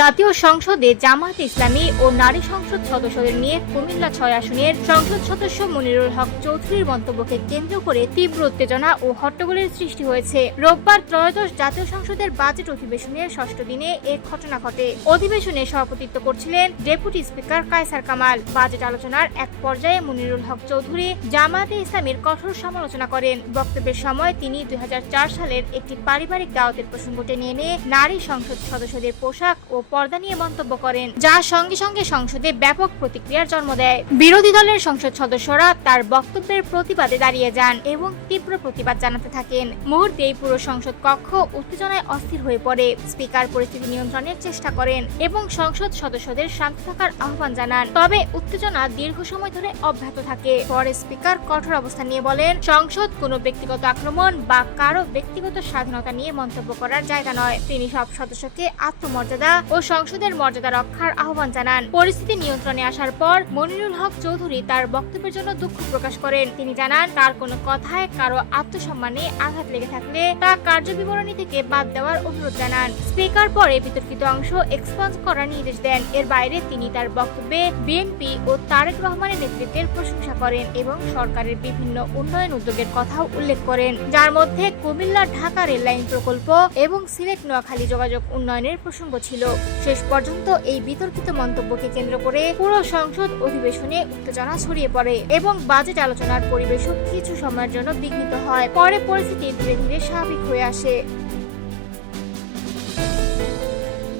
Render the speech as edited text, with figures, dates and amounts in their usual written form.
জাতীয় সংসদে জামায়াতে ইসলামী ও নারী সংসদ সদস্যদের নিয়ে কুমিল্লা ৬ আসনের সংসদ সদস্য মনিরুল হক চৌধুরীর মন্তব্যকে কেন্দ্র করে তীব্র উত্তেজনা ও হট্টগোলের সৃষ্টি হয়েছে। রোববার ত্রয়োদশ জাতীয় সংসদের বাজেট অধিবেশনের ষষ্ঠ দিনে এ ঘটনা ঘটে। অধিবেশনে সভাপতিত্ব করছিলেন deputy speaker Kaiser Kamal. Budget আলোচনার এক পর্যায়ে মনিরুল হক চৌধুরী জামায়াতে ইসলামীর কঠোর সমালোচনা করেন। বক্তব্যের সময় তিনি ২০০৪ সালের একটি পারিবারিক দাওয়াতের প্রসঙ্গ টেনে এনে নারী সংসদ সদস্যদের পোশাক ও পর্দা নিয়ে মন্তব্য করেন, যা সঙ্গে সঙ্গে সংসদে ব্যাপক প্রতিক্রিয়ার জন্ম দেয়। বিরোধী দলের সংসদ সদস্যরা তার বক্তব্যের প্রতিবাদে দাঁড়িয়ে যান এবং তীব্র প্রতিবাদ জানাতে থাকেন। মুহূর্তেই পুরো সংসদ কক্ষ উত্তেজনায় অস্থির হয়ে পড়ে। স্পিকার পরিস্থিতি নিয়ন্ত্রণের চেষ্টা করেন এবং সংসদ সদস্যদের শান্ত থাকার আহ্বান জানান। তবে উত্তেজনা দীর্ঘ সময় ধরে অব্যাহত থাকে। পরে স্পিকার কঠোর অবস্থান নিয়ে বলেন, সংসদ কোনো ব্যক্তিগত আক্রমণ বা কারো ব্যক্তিগত স্বাধীনতা নিয়ে মন্তব্য করার জায়গা নয়। তিনি সব সদস্যকে আত্মমর্যাদা ও সংসদের মর্যাদা রক্ষার আহ্বান জানান। পরিস্থিতি নিয়ন্ত্রণে আসার পর মনিরুল হক চৌধুরী তার বক্তব্যের জন্য দুঃখ প্রকাশ করেন। তিনি জানান, তার কোনো কথায় কারো আত্মসম্মানে আঘাত লেগে থাকলে তা কার্যবিবরণী থেকে বাদ দেওয়ার অনুরোধ জানান। স্পিকার পরে বিতর্কিত অংশ এক্সপাঞ্জ করার নির্দেশ দেন। এর বাইরে তিনি তার বক্তব্যে বিএনপি ও তারেক রহমানের নেতৃত্বের প্রশংসা করেন এবং সরকারের বিভিন্ন উন্নয়ন উদ্যোগের কথাও উল্লেখ করেন, যার মধ্যে কুমিল্লা ঢাকা রেললাইন প্রকল্প এবং সিলেট নোয়াখালী যোগাযোগ উন্নয়নের প্রসঙ্গ ছিল। শেষ পর্যন্ত এই বিতর্কিত মন্তব্যকে কেন্দ্র করে পুরো সংসদ অধিবেশনে উত্তেজনা ছড়িয়ে পড়ে এবং বাজেট আলোচনার পরিবেশও কিছু সময়ের জন্য বিঘ্নিত হয়। পরে পরিস্থিতি ধীরে ধীরে স্বাভাবিক হয়ে আসে।